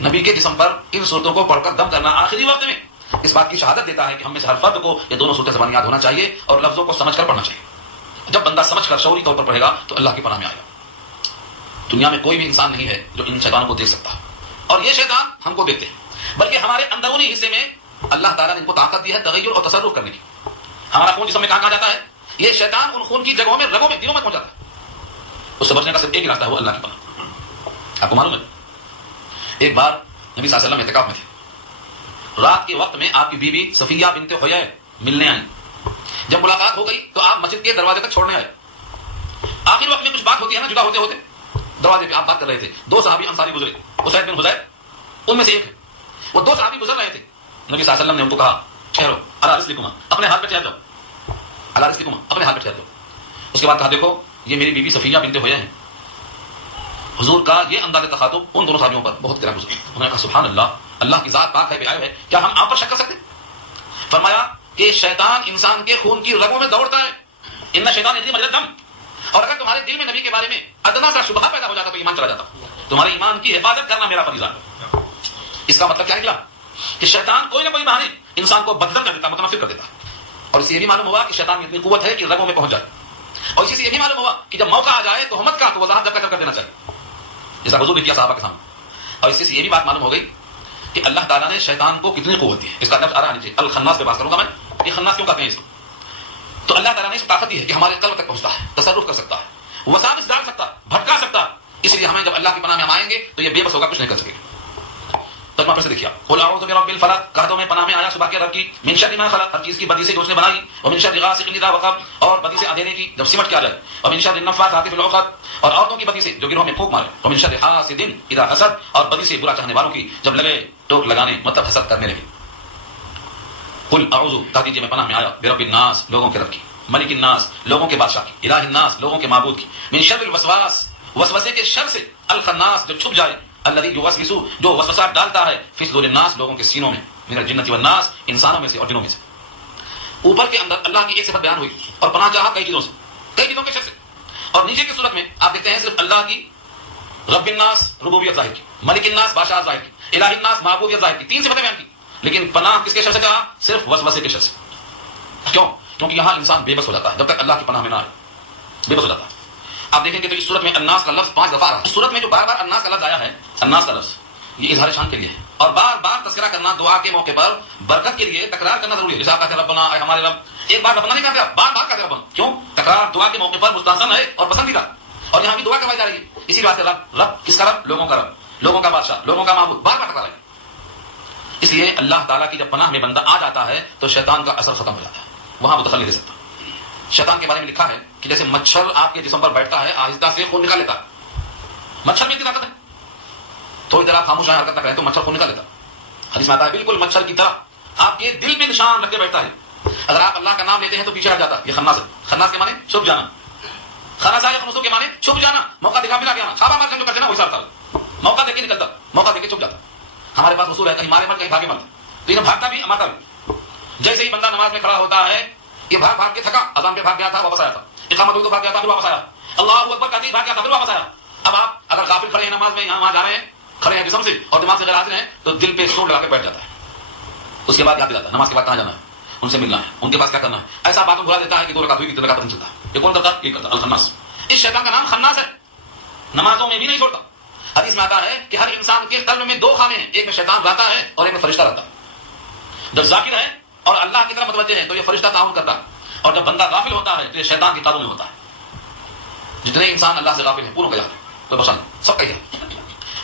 نبی کے جسم پر ان صورتوں کو پڑھ کر دم کرنا آخری وقت میں اس بات کی شہادت دیتا ہے کہ ہم میں سے ہر فرد کو یہ دونوں صورتیں زبان یاد ہونا چاہیے اور لفظوں کو سمجھ کر پڑھنا چاہیے۔ جب بندہ سمجھ کر شعوری طور پر پڑھے گا تو اللہ کی پناہ میں آئے گا۔ دنیا میں کوئی بھی انسان نہیں ہے جو ان شیطانوں کو دیکھ سکتا، اور یہ شیطان ہم کو دیکھتے ہیں، بلکہ ہمارے اندرونی حصے میں اللہ تعالیٰ نے ان کو طاقت دی ہے تغیر اور تصرف کرنے کی۔ ہمارا خون جسم میں کہاں جاتا ہے؟ یہ شیطان ان خون کی جگہوں میں، رگوں میں، دلوں میں پہنچ جاتا ہے۔ اس سے بچنے کا صرف ایک ہی راستہ ہے، وہ اللہ کی پناہ۔ آپ کو معلوم ہے ایک بار نبی صلی اللہ علیہ وسلم اعتکاف میں تھے، رات کے وقت میں آپ کی بیوی صفیہ بنت حیی ملنے آئیں۔ جب ملاقات ہو گئی تو آپ مسجد کے دروازے تک چھوڑنے آئے۔ آخر وقت میں کچھ بات ہوتی ہے نا، جدا ہوتے ہوتے دروازے پہ آپ بات کر رہے تھے، دو صحابی انصاری گزرے، اسید بن حذیر ان میں سے ایک ہے، وہ دو صحابی گزر رہے تھے۔ نبی صلی اللہ علیہ وسلم نے ان کو کہا ٹھہرو، علی رسلکما، اپنے ہاتھ پہ ٹھہر جاؤ، علی رسلکما، اپنے ہاتھ پہ ٹھہر جاؤ۔ اس کے بعد کہا دیکھو یہ میری بیوی صفیہ بنت حیی ہیں۔ حضور کا یہ انداز تخاطب ان دونوں صحابیوں پر بہت گرا گزرا۔ انہوں نے کہا سبحان اللہ، اللہ کی ذات پاک ہے، بے عیب ہے، کیا ہم آپ پر شک کر سکتے؟ فرمایا کہ شیطان انسان کے خون کی رگوں میں دوڑتا ہے، ان شیطان یجری مجری الدم، اور اگر تمہارے دل میں نبی کے بارے میں ادنا سا شبہ پیدا ہو جاتا تو ایمان چلا جاتا۔ تمہارے ایمان کی حفاظت کرنا میرا فریضہ ہے۔ اس کا مطلب کیا نکلا کہ شیطان کوئی نہ کوئی بہانے انسان کو بدتر کر دیتا، متنفر کر دیتا، اور اسے یہ بھی معلوم ہوا کہ شیطان کی اتنی قوت ہے کہ رگوں میں پہنچ جائے، اور اسی سے یہ بھی معلوم ہوا کہ جب موقع آ جائے تو ہمت کا تو وضاحت جب کر دینا چاہیے، جیسا حضور نے کیا صحابہ کے سامنے۔ اور اسی سے یہ بھی بات معلوم ہو گئی کہ اللہ تعالیٰ نے شیطان کو کتنی قوت دی ہے۔ اس کا لفظ آ رہا نیچے، الخناس پہ بات کروں گا میں، یہ خناس کیوں کہتے ہیں اس کو؟ تو اللہ تعالیٰ نے اس کو طاقت دی ہے کہ ہمارے قلب تک پہنچتا ہے، تصرف کر سکتا ہے، وساوس ڈال سکتا ہے، بھٹکا سکتا ہے۔ اس لیے ہمیں جب اللہ کی پناہ میں ہم آئیں گے تو یہ بے بس ہوگا، کچھ نہیں کر سکے گا۔ ترجمہ پھر سے دیکھیے، قل اعوذ برب الفلق، کہہ دو میں پناہ میں آیا صبح کے رب کی، من شر ما خلق، ہر چیز کی بدی سے جو اس نے بنائی، اور من شر غاسق اذا وقب، اور بدی سے اندھیرے کی جب سمٹ کے آ جائے، اور من شر النفاثات فی العقد، اور عورتوں کی بدی سے جو گروہ میں پھونک مارے، اور من شر حاسد اذا حسد، اور بدی سے برا چاہنے والوں کی جب لگے ٹوک لگانے، مطلب حسد کرنے لگے۔ قل اعوذ، کہہ دیجیے میں پناہ میں آیا، برب الناس، لوگوں کے رب کی، ملک الناس، لوگوں کے بادشاہ کی، الہ الناس، لوگوں کے معبود کی، من شر الوسواس، وسوسے کے شر سے، الخناس، جو چھپ جائے، الذی یوسوس، جو وسوسات ڈالتا ہے، فی صدور الناس، لوگوں کے سینوں میں، من الجنۃ والناس، انسانوں میں سے اور جنوں میں سے۔ اوپر کے اندر اللہ کی ایک صفت بیان ہوئی اور پناہ چاہا کئی چیزوں سے، کئی چیزوں کے شر سے، اور نیچے کی صورت میں آپ دیکھتے ہیں صرف اللہ کی رب الناس ربوبیت ظاہر کی، ملک الناس بادشاہ ظاہر کی، الہ الناس معبودیت ظاہر کی، تین صفتیں بیان کی، لیکن پناہ کس کے شر سے کہا؟ صرف وسوسے کے شر سے۔ کیوں؟ کیونکہ یہاں انسان بے بس ہو جاتا ہے جب تک اللہ کی پناہ میں نہ آئے، بے بس ہو جاتا ہے۔ آپ دیکھیں کہ تو اس صورت میں الناس کا لفظ 5 دفعہ آ رہا ہے۔ اس صورت میں جو بار بار الناس کا لفظ آیا ہے، الناس کا لفظ یہ اظہار شان کے لیے ہے، اور بار بار تذکرہ کرنا دعا کے موقع پر برکت کے لیے تکرار کرنا ضروری ہے۔ جیسے آپ کہتے ہیں ربنا، اے ہمارے رب، ایک بار ربنا نہیں کہتے آپ، بار بار کہتے ہیں ربنا، کیوں؟ تکرار دعا کے موقع پر مستحسن ہے اور پسندیدہ، اور یہاں بھی دعا کروائی جا رہی ہے. اسی واسطے رب کس کا رب؟ لوگوں کا رب، لوگوں کا بادشاہ، لوگوں کا معبود، بار بار تکرار ہے. اس لیے اللہ تعالیٰ کی جب پناہ میں بندہ آ جاتا ہے تو شیطان کا اثر ختم ہو جاتا ہے، وہاں وہ دخل نہیں دے سکتا. شیطان کے بارے میں لکھا ہے کہ جیسے مچھر آپ کے جسم پر بیٹھتا ہے آہستہ سے خون نکال لیتا ہے. مچھر میں اتنی طاقت ہے، تھوڑی دیر آپ خاموش حرکت نہ کریں تو مچھر خون نکال لیتا. حدیث میں آتا ہے بالکل مچھر کی طرح آپ کے دل میں نشان رکھ کے بیٹھتا ہے. اگر آپ اللہ کا نام لیتے ہیں تو پیچھے ہٹ جاتا ہے. یہ خناس ہے. خناس کے معنی چھپ جانا، خناسا یا خنوسوں کے معنی چھپ جانا، موقع دکھا ملا گیا، خوابہ مار جو کرتے نا وہی سارا موقع دیکھ کے نکلتا، موقع دیکھ کے چھپ جاتا. ہمارے پاس اصول ہے کہیں مارے مت کہیں بھاگے مت، تو یہ بھاگتا بھی مارتا بھی. جیسے ہی بندہ نماز میں کھڑا ہوتا ہے یہ بھاگ بھاگ کے تھکا، اذان پہ بھاگ گیا تھا واپس آیا تھا، اقامت ہوئی تو بھاگ گیا تھا پھر واپس آیا، اللہ اکبر کہتے ہی بھاگ گیا تھا پھر واپس آیا. اب آپ اگر غافل کھڑے ہیں نماز میں یہاں وہاں جا رہے ہیں، کھڑے ہیں جسم سے اور دماغ سے غیر حاضر ہیں تو دل پہ سوٹ لگا کے بیٹھ جاتا ہے. اس کے بعد یاد دلاتا ہے نماز کے بعد کہاں جانا ہے، ان سے ملنا ہے، ان کے پاس کیا کرنا ہے. ایسا باتوں بھلا دیتا ہے کہ 2 رکعت ہوئی کتنے رکعت نہیں چلتا. یہ کون کرتا؟ یہ کرتا الخناس. اس شیطان کا نام خناس ہے، نمازوں میں بھی نہیں چھوڑتا. حدیث میں آتا ہے کہ ہر انسان کے قلب میں 2 خانے ہیں، ایک میں شیطان رہتا ہے اور ایک میں فرشتہ رہتا ہے. جب ذاکر ہے اور اللہ کی طرف متوجہ ہے تو یہ فرشتہ تعاون کرتا ہے، اور جب بندہ غافل ہوتا ہے تو یہ شیطان کے قابو میں ہوتا ہے. جتنے انسان اللہ سے غافل ہیں پوروں کا یاد ہے تو پسند سب کا یاد.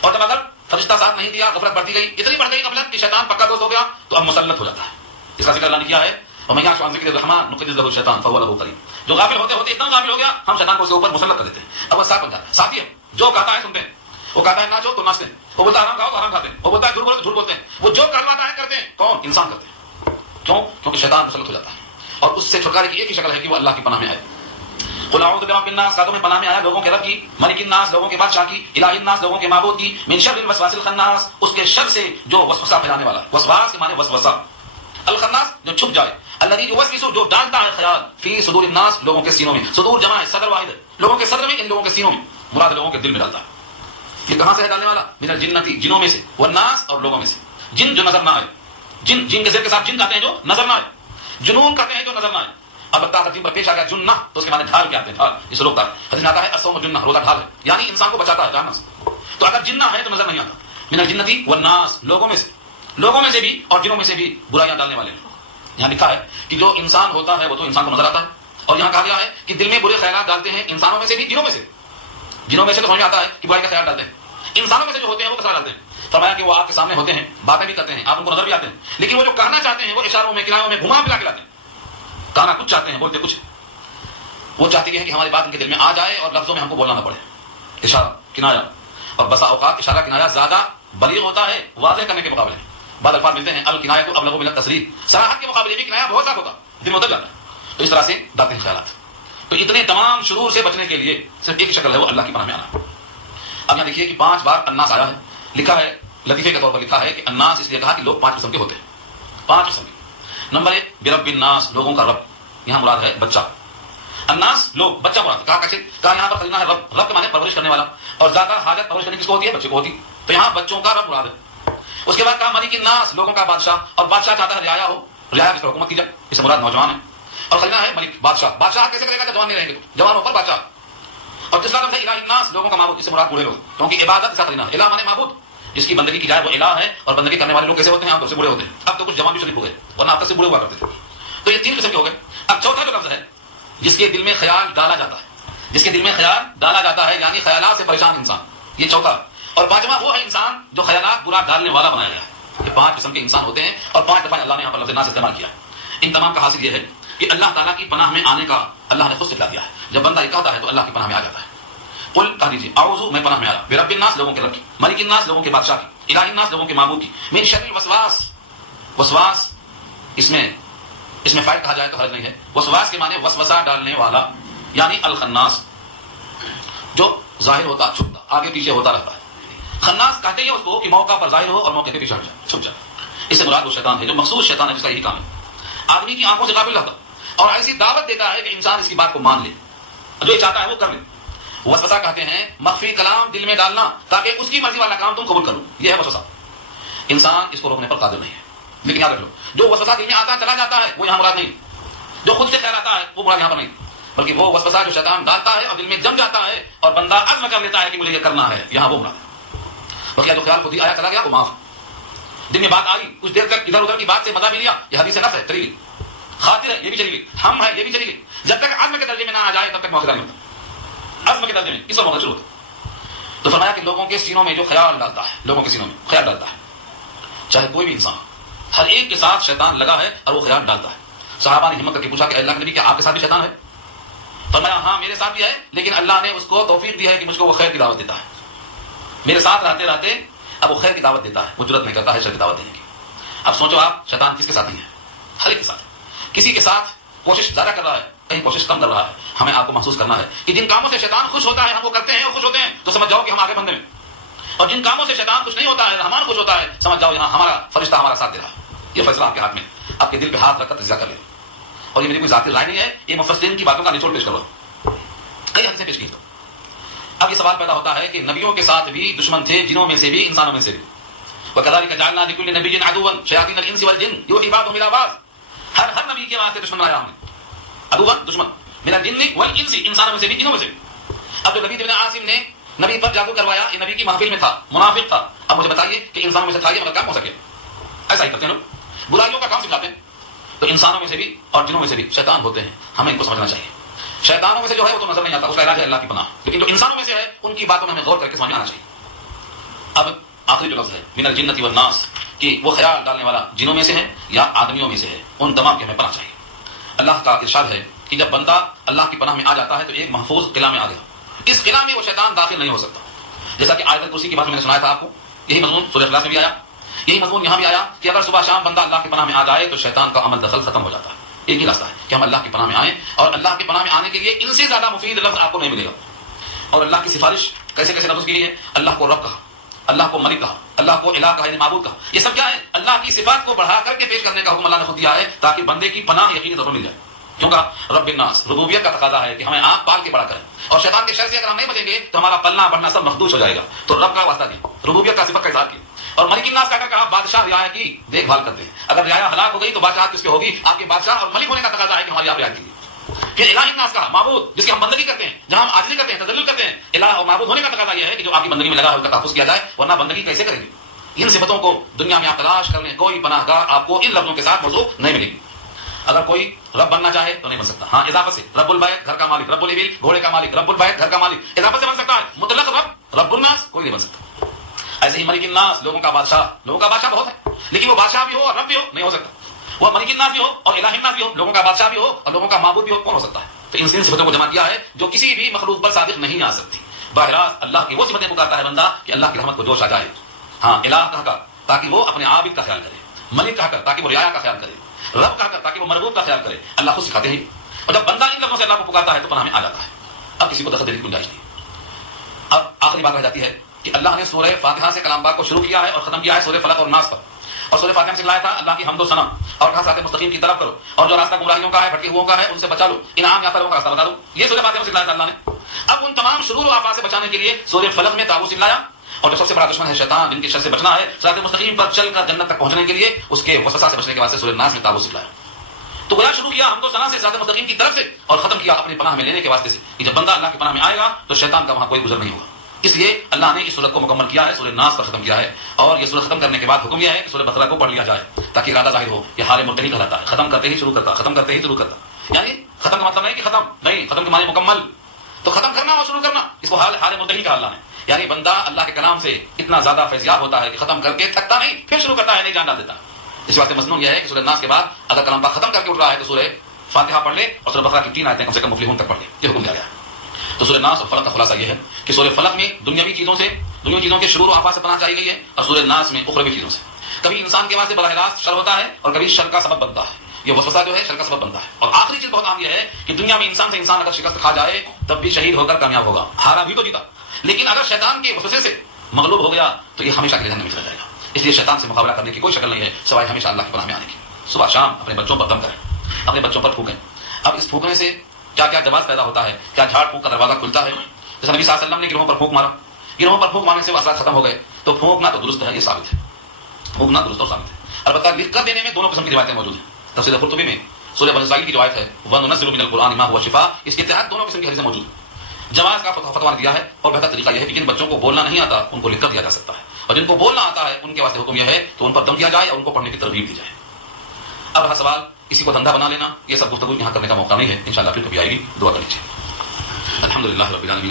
اور جب اگر فرشتہ ساتھ نہیں دیا، غفلت بڑھتی گئی، اتنی بڑھ گئی غفلت کہ شیطان پکا دوست ہو گیا تو اب مسلط ہو جاتا ہے. اس کا ذکر اللہ نے کیا ہے، اور میں یہاں عن ذکر الرحمن نقید له الشیطان فهو له قرین. جو غافل ہوتے ہوتے اتنا غافل ہو گیا ہم شیطان کو اس کے اوپر مسلط کر دیتے ہیں. اب وہ ساتھ بن جاتا ہے، ساتھی ہے، جو کہتا ہے سنتے ہیں، وہ کہتا ہے ناچو تو ناچتے ہیں، وہ بولتا ہے حرام کھاؤ تو حرام کھاتے ہیں، وہ بولتا ہے جھوٹ بولو تو جھوٹ بولتے ہیں. وہ جو کرواتا ہے کرتے ہیں، کون؟ انسان کرتے ہیں. کیوں؟ کیونکہ شیطان مسلط ہو جاتا ہے، اور اس سے چھٹکارے کی ایک ہی شکل ہے کہ وہ اللہ کی پناہ میں آئے. قل اعوذ برب الناس، کہتا ہوں میں پناہ میں آیا لوگوں کے رب کی، ملک الناس لوگوں کے بادشاہ کی، الہ الناس لوگوں کے معبود کی، من شر الوسواس الخناس اس کے شر سے جو وسوسہ پھیلانے والا. وسواس کے معنی وسوسہ، الخناس جو چھپ جائے، الذی یوسوس جو ڈالتا ہے خیال، فی صدور الناس لوگوں کے سینوں میں. صدور جمع ہے، صدر واحد ہے، لوگوں کے صدر میں، ان لوگوں کے سینوں میں، مراد لوگوں کے دل میں ڈالتا ہے. یہ کہاں سے ہے ڈالنے والا؟ من الجنتی جنوں میں سے، والناس اور لوگوں میں سے. جن جو نظر نہ آئے، جن کے ذکر کے ساتھ جن کہتے ہیں جو نظر نہ آئے، جنون کہتے ہیں جو نظر نہ آئے. اب ترتیب پر پیش آ گیا جنہ تو اس کے معنی ڈھال کیا آتے ہیں، ڈھال اس روکتا ہے. حدیث میں آتا ہے الصوم جنہ، روزہ ڈھال ہے، یعنی انسان کو بچاتا ہے جہنم سے. تو اگر جنہ ہے تو نظر نہیں آتا. من الجنتی والناس لوگوں میں سے، لوگوں میں سے بھی اور جنوں میں سے بھی برائیاں ڈالنے والے. یہاں لکھا ہے کہ جو انسان ہوتا ہے وہ تو انسان کو نظر آتا ہے، اور یہاں کہا گیا ہے کہ دل میں برے خیالات ڈالتے ہیں انسانوں میں سے بھی جنوں میں سے. جنوں میں سے تو سمجھ میں آتا ہے کہ برائی کا خیال ڈالتے ہیں، انسانوں میں سے جو ہوتے ہیں وہ کسرا ڈالتے ہیں. فرمایا کہ وہ آپ کے سامنے ہوتے ہیں، باتیں بھی کرتے ہیں، آپ ان کو نظر بھی آتے ہیں، لیکن وہ جو کہنا چاہتے ہیں وہ اشاروں میں کنایوں میں گھما پلا کے لاتے ہیں. کہنا کچھ چاہتے ہیں بولتے کچھ. وہ چاہتے ہیں کہ ہماری بات ان کے دل میں آ جائے اور لفظوں میں ہم کو بولنا نہ پڑے. اشارہ کنایا، اور بسا اوقات اشارہ کنایا زیادہ بلیغ ہوتا ہے واضح کرنے کے مقابلے. بعض الفاظ ملتے ہیں الکنایۃ ابلغ من التصریح، صراحت کے مقابلے میں کنایا بہت زیادہ ہوتا، دل میں اتر جاتا ہے. تو اس طرح سے ڈالتے ہیں خیالات. تو اتنے تمام شرور سے بچنے کے لیے صرف ایک شکل ہے وہ اللہ کی پناہ میں آنا. اب یہاں دیکھیے کہ 5 بار الناس آیا ہے. لکھا ہے لطیفے کے طور پر لکھا ہے کہ الناس اس لیے کہا کہ لوگ 5 قسم کے ہوتے ہیں. 5 قسم کے. نمبر 1 برب الناس لوگوں کا رب، یہاں مراد ہے بچہ. الناس لوگ، بچہ مراد. کہا کیسے؟ کہا یہاں پر خزینہ ہے رب، رب کے معنی پرورش کرنے والا، اور زیادہ حاجت پرورش کرنے کس کو ہوتی ہے؟ بچے کو ہوتی. تو یہاں بچوں کا رب مراد ہے. اس کے بعد کہا ملک الناس لوگوں کا بادشاہ، اور بادشاہ چاہتا ہے رعایا ہو، رعایا جس پر حکومت کی جائے، اس سے مراد نوجوان ہے. اور خزینہ ہے ملک بادشاہ. بادشاہ کیسے کرے گا جب جوان نہیں رہیں گے تو جوانوں پر بادشاہ. اور جس کا لفظ ہے الہ الناس لوگوں کا معبود، اس سے مراد بوڑھے لوگ، کیونکہ عبادت اس کا خزینہ ہے. الہ مانے معبود، جس کی بندگی کی جائے وہ الہ ہے، اور بندگی کرنے والے لوگ کیسے ہوتے ہیں؟ عام طور سے بوڑھے ہوتے ہیں. اب تو کچھ جوان بھی شریف ہو گئے ورنہ اب تک سے بوڑھے ہوا کرتے تھے. تو یہ 3 قسم کے ہو گئے. اب چوتھا جو لفظ ہے جس کے دل میں خیال ڈالا جاتا ہے، جس کے دل میں خیال ڈالا جاتا ہے یعنی خیالات سے پریشان انسان، یہ چوتھا. اور 5واں وہ ہے انسان جو خیالات برا ڈالنے والا بنایا گیا ہے. یہ 5 قسم کے انسان ہوتے ہیں، اور 5 دفعہ اللہ نے یہاں پر لفظ ناس استعمال کیا. ان تمام کا حاصل یہ ہے کہ اللہ تعالیٰ کی پناہ میں آنے کا اللہ نے خود سکھلا دیا ہے. جب بندہ یہ کہتا ہے تو اللہ کی پناہ میں آ جاتا ہے. قل کہہ دیجیے اعوذ میں پناہ میں آیا برب الناس لوگوں کے رب کی، ملک الناس لوگوں کے بادشاہ کی، الہ الناس لوگوں کے معبود کی، من شر الوسواس. وسواس اس میں فائل کہا جائے تو حرج نہیں ہے. وسواس کے معنی وسوسہ ڈالنے والا، یعنی الخناس جو ظاہر ہوتا چھپتا آگے پیچھے ہوتا رہتا ہے. خناس کہتے ہیں اس کو کہ موقع پر ظاہر ہو اور موقع پہ پیچھے ہٹ جائے، چھپ جائے. اس سے مراد وہ شیطان ہے جو مخصوص شیطان ہے جس کا یہی کام ہے. آدمی کی آنکھوں سے قابل رہتا اور ایسی دعوت دیتا ہے کہ انسان اس کی بات کو مان لے، جو یہ چاہتا ہے وہ کر لے. وسوسہ کہتے ہیں مخفی کلام دل میں ڈالنا تاکہ اس کی مرضی والا کام تم قبول کرو، یہ ہے وسوسہ. انسان اس کو روکنے پر قادر نہیں ہے. لیکن یاد رکھ لو جو وسوسہ دل میں آتا چلا جاتا ہے وہ یہاں مراد نہیں. جو خود سے خیال آتا ہے وہ مراد یہاں پر نہیں، بلکہ وہ وسوسہ جو شیطان ڈالتا ہے اور دل میں جم جاتا ہے اور بندہ عزم کر لیتا ہے کہ مجھے یہ کرنا ہے، یہاں وہ مراد ہے. بقیہ جو خیال خود ہی آیا چلا گیا وہ معاف. دل میں بات آئی کچھ دیر تک ادھر ادھر کی بات سے مزہ بھی لیا، یہ حدیث نفس ہے چلی گئی. خاطر ہے یہ بھی چلی گئی، ہم ہے یہ بھی چلی گئی. جب تک عزم کے درجے میں نہ شیطان آ جائے تب تک مؤاخذہ نہیں ہوتا، عزم کے درجے میں اس وقت مؤاخذہ شروع ہوتا۔ تو فرمایا کہ لوگوں کے سینوں میں جو خیال ڈالتا ہے، لوگوں کے سینوں میں خیال ڈالتا ہے، چاہے کوئی بھی انسان، ہر ایک کے ساتھ شیطان لگا ہے اور وہ خیال ڈالتا ہے۔ صحابہ نے ہمت کر کے پوچھا کہ اللہ کے نبی کیا آپ کے ساتھ بھی شیطان ہے؟ فرمایا ہاں میرے ساتھ بھی ہے، لیکن اللہ نے اس کو توفیق دی ہے کہ مجھ کو وہ خیر کی دعوت دیتا ہے، میرے ساتھ رہتے رہتے اب وہ خیر کی دعوت دیتا ہے، وہ جرأت نہیں کرتا ہے شر کی دعوت دینے کی۔ اب سوچو آپ، شیطان کس کے ساتھ نہیں ہے؟ ہر ایک کے ساتھ۔ کسی کے ساتھ کوشش زیادہ کر رہا ہے، کہیں کوشش کم کر رہا ہے۔ ہمیں آپ کو محسوس کرنا ہے کہ جن کاموں سے شیطان خوش ہوتا ہے ہم وہ کرتے ہیں اور خوش ہوتے ہیں، تو سمجھ جاؤ کہ ہم آگے بندے میں، اور جن کاموں سے شیطان خوش نہیں ہوتا ہے رحمان خوش ہوتا ہے، سمجھ جاؤ یہاں ہمارا فرشتہ ہمارا ساتھ دے رہا ہے۔ یہ فیصلہ آپ کے ہاتھ میں، آپ کے دل پہ ہاتھ رکھ کر تجزیہ کر لیں۔ اور یہ میری کوئی ذاتی رائے نہیں ہے، یہ مفسرین کی باتوں کا نچوڑ پیش کر رہا ہوں، کئی حدیثیں پیش کی۔ تو اب یہ سوال پیدا ہوتا ہے کہ نبیوں کے ساتھ بھی دشمن تھے، جنوں میں سے بھی انسانوں میں سے بھی۔ وَكَذَلِكَ جَعَلْنَا لِكُلِّ نَبِيٍّ عَدُوًّا شَيَاطِينَ الْإِنسِ وَالْجِنِّ يُوحِي بَعْضُهُمْ إِلَىٰ بَعْضٍ۔ ہر نبی کے واسطے دشمن بنایا ہم نے، عدوًا دشمن، من الجن والانس انسانوں میں سے بھی جنوں میں سے بھی۔ اب جو لبید بن عاصم نے نبی پر جادو کروایا، یہ نبی کی محفل میں تھا، منافق تھا۔ اب مجھے بتائیے کہ انسانوں میں سے تھا یہ مگر کام ہو سکے؟ ایسا ہی کرتے ہیں لوگ، برائیوں کا کام سکھاتے ہیں۔ تو انسانوں میں سے بھی اور جنوں میں سے بھی شیطان ہوتے ہیں، ہمیں ان کو سمجھنا چاہیے۔ شیطانوں میں سے جو ہے وہ تو نظر نہیں آتا، اس کا علاج ہے اللہ کی پناہ، لیکن جو انسانوں میں سے ہے ان کی باتوں میں ہمیں غور کر کے سمجھ آنا چاہیے۔ اب آخری جو لفظ ہے من الجنۃ والناس، کہ وہ خیال ڈالنے والا جنوں میں سے ہے یا آدمیوں میں سے ہے، ان تمام کی ہمیں پناہ چاہیے۔ اللہ کا ارشاد ہے کہ جب بندہ اللہ کی پناہ میں آ جاتا ہے تو ایک محفوظ قلعہ میں آ گیا، اس قلعہ میں وہ شیطان داخل نہیں ہو سکتا۔ جیسا کہ آیت الکرسی کی بات میں نے سنایا تھا آپ کو، یہی مضمون سورہ اخلاص میں بھی آیا، یہی مضمون یہاں بھی آیا کہ اگر صبح شام بندہ اللہ کی پناہ میں آ جائے تو شیطان کا عمل دخل ختم ہو جاتا ہے۔ ایک ہی راستہ ہے کہ ہم اللہ کی پناہ میں آئیں، اور اللہ کی پناہ میں آنے کے لیے ان سے زیادہ مفید لفظ آپ کو نہیں ملے گا۔ اور اللہ کی سفارش کیسے کیسے لفظ کی ہے، اللہ کو رب کہا، اللہ کو ملک کہا، اللہ کو الہ کہا یعنی معبود کہا۔ یہ سب کیا ہے؟ اللہ کی صفات کو بڑھا کر کے پیش کرنے کا حکم اللہ نے خود دیا ہے، تاکہ بندے کی پناہ یقینی طور پر مل جائے۔ کیونکہ رب الناس ربوبیت کا تقاضا ہے کہ ہمیں آپ پال کے بڑا کریں، اور شیطان کے شر سے اگر ہم نہیں بچیں گے تو ہمارا پلنا بڑھنا سب مخدوش ہو جائے گا۔ تو رب کا واسطہ دی، ربوبیت کا صفت کا اظہار کیا، اور ملک الناس کا کہا بادشاہ رعایا کی دیکھ بھال کرتے ہیں۔ اگر رعایا ہلاک ہو گئی تو بادشاہ کس کی ہوگی؟ آپ کے بادشاہ اور ملک ہونے کا تقاضا ہے کہ ہماری آپ رعایا کیجیے۔ پھر الہ الناس کا معبود، جس کی ہم بندگی کرتے ہیں، جہاں ہم عاجزی کرتے ہیں، تذلل کرتے ہیں، الہ اور معبود ہونے کا تقاضا یہ ہے کہ جو آپ کی بندگی میں لگا ہے اس کا تحفظ کیا جائے، ورنہ بندگی کیسے کریں گے؟ ان صفتوں کو دنیا میں آپ تلاش کر لیں، کوئی پناہ گاہ آپ کو ان لفظوں کے ساتھ موضوع نہیں ملے گی۔ اگر کوئی رب بننا چاہے تو نہیں بن سکتا، ہاں اضافت سے، رب البیت گھر کا مالک، رب الابل گھوڑے کا مالک، رب البیت گھر کا مالک، اضافت سے بن سکتا ہے۔ مطلق رب الناس کوئی نہیں بن سکتا۔ ایسے ہی ملک الناس لوگوں کا بادشاہ، لوگوں کا بادشاہ بہت ہے، لیکن وہ بادشاہ بھی ہو اور رب بھی ہو نہیں ہو سکتا۔ وہ ملک الناس بھی ہو اور الہ الناس بھی ہو، لوگوں کا بادشاہ بھی ہو اور لوگوں کا معبود بھی ہو، کون ہو سکتا ہے؟ تو ان صفتوں کو جمع کیا ہے جو کسی بھی مخلوق پر صادق نہیں آ سکتی۔ بہرحال اللہ کی وہ صفتیں پکارتا ہے بندہ کہ اللہ کی رحمت کو جوش آ جائے۔ ہاں الہ کہا کر تاکہ وہ اپنے عابد کا خیال کرے، ملک کہا کر تاکہ وہ رعایا کا خیال کرے، رب کہا کر تاکہ وہ مربوب کا خیال کرے۔ اللہ خود سکھاتے ہیں، اور جب بندہ ان لفظوں سے اللہ کو پکارتا ہے تو پناہ میں آ جاتا ہے۔ اب کسی کو دخل دینے کی گنجائش نہیں۔ اب آخری بات رہ جاتی ہے کہ اللہ نے سورہ فاتحہ سے کلام پاک کو شروع کیا ہے اور ختم کیا ہے سورہ فلق اور ناس پر، اور سورہ فاتحہ میں سکھلایا تھا اللہ کی حمد و ثنا، اور کہا صراط مستقیم کی طرف کرو، اور جو راستہ گمراہیوں کا ہے، بھٹکے ہوئوں کا ہے، ان سے بچا لو، انعام یافتہ لوگوں کا راستہ بتا دو۔ یہ سورہ فاتحہ میں سکھلایا تھا اللہ نے۔ اب ان تمام شرور و آفات سے بچانے کے لیے سورہ فلق میں تابوت سکھلایا، اور جو سب سے بڑا دشمن ہے شیطان، جن کے شر سے بچنا ہے، صراط مستقیم پر چل کر جنت تک پہنچنے کے لیے اس کے وسوسہ سے بچنے کے واسطے سورہ ناس میں تابوت سکھلایا۔ تو گویا شروع کیا حمد و ثنا سے صراط مستقیم کی طرف سے، اور ختم کیا اپنی پناہ میں لینے کے واسطے سے کہ جب بندہ اللہ کی پناہ میں آئے گا تو شیطان کا وہاں کوئی گزر نہیں ہوگا۔ اس لیے اللہ نے اس سورت کو مکمل کیا ہے، سورہ ناس پر ختم کیا ہے، اور یہ سورت ختم کرنے کے بعد حکم یہ ہے کہ سورہ بقرہ کو پڑھ لیا جائے تاکہ ارادہ ظاہر ہو۔ یہ حال مرتحل کہلاتا ہے، ختم کرتے ہی شروع کرتا، ختم کرتے ہی شروع کرتا، یعنی ختم کا مطلب نہیں کہ ختم نہیں، ختم کے معنی مکمل، تو ختم کرنا اور شروع کرنا، اس کو حال مرتحل کہا اللہ نے۔ یعنی بندہ اللہ کے کلام سے اتنا زیادہ فیضیاب ہوتا ہے کہ ختم کر کے تھکتا نہیں، پھر شروع کرتا ہے، نہیں جان ڈال دیتا۔ اس واسطے مضمون یہ ہے کہ سورہ ناس کے بعد اگر کلام پاک ختم کر کے اٹھ رہا ہے تو سورہ فاتحہ پڑھ لے، اور سورہ بقرہ کی 3 آیتیں کم سے کم مفلحون تک پڑھ لے، یہ حکم دیا گیا ہے۔ تو سورہ ناس اور فلق کا خلاصہ یہ ہے کہ سورہ فلق میں دنیاوی چیزوں کے شرور و آفات سے پناہ چاہی گئی ہے، اور سورہ ناس میں اخروی چیزوں سے۔ کبھی انسان کے واسطے براہ راست شر ہوتا ہے اور کبھی شر کا سبب بنتا ہے، یہ وسوسہ جو ہے شر کا سبب بنتا ہے۔ اور آخری چیز بہت اہم یہ ہے کہ دنیا میں انسان سے انسان اگر شکست کھا جائے تب بھی شہید ہو کر کامیاب ہوگا، ہارا بھی تو جیتا، لیکن اگر شیطان کے وسوسے سے مغلوب ہو گیا تو یہ ہمیشہ کے لیے جہنم میں چلا جائے گا۔ اس لیے شیطان سے مقابلہ کرنے کی کوئی شکل نہیں ہے سوائے ہمیشہ اللہ کی پناہ میں آنے کی۔ صبح شام اپنے بچوں پر دم کریں، اپنے بچوں پر پھونکیں۔ اب اس پھونکنے سے کیا کیا جواز پیدا ہوتا ہے، کیا جھاڑ پھونک کا دروازہ کھلتا ہے؟ جیسے نبی صلی اللہ علیہ وسلم نے گروہوں پر پھونک مارا، گروہوں پر پھونک مارنے سے اثرات ختم ہو گئے، تو پھونکنا تو درست ہے، یہ ثابت ہے، پھونکنا درست اور ثابت ہے۔ البتہ لکھ کر دینے میں دونوں قسم کی روایتیں موجود ہیں۔ تفسیر قرطبی میں سورہ بنی اسرائیل کی روایت ہے وَنُنَزِّلُ مِنَ الْقُرْآنِ مَا هُوَ شِفَاءٌ، اس کے تحت دونوں قسم کی حدیثیں موجود ہیں۔ جواز کا فتویٰ دیا ہے، اور بہتر طریقہ یہ ہے کہ جن بچوں کو بولنا نہیں آتا ان کو لکھ کر دیا جا سکتا ہے، اور جن کو بولنا آتا ہے ان کے واسطے حکم یہ ہے تو ان پر دم دیا جائے اور ان کو پڑھنے کی ترغیب دی جائے۔ اب رہا سوال کسی کو دھندا بنا لینا، یہ سب گفتگو یہاں کرنے کا موقع نہیں ہے، انشاءاللہ پھر کبھی آئے گی، دعا کر لیجیے۔ الحمد لله رب العالمين.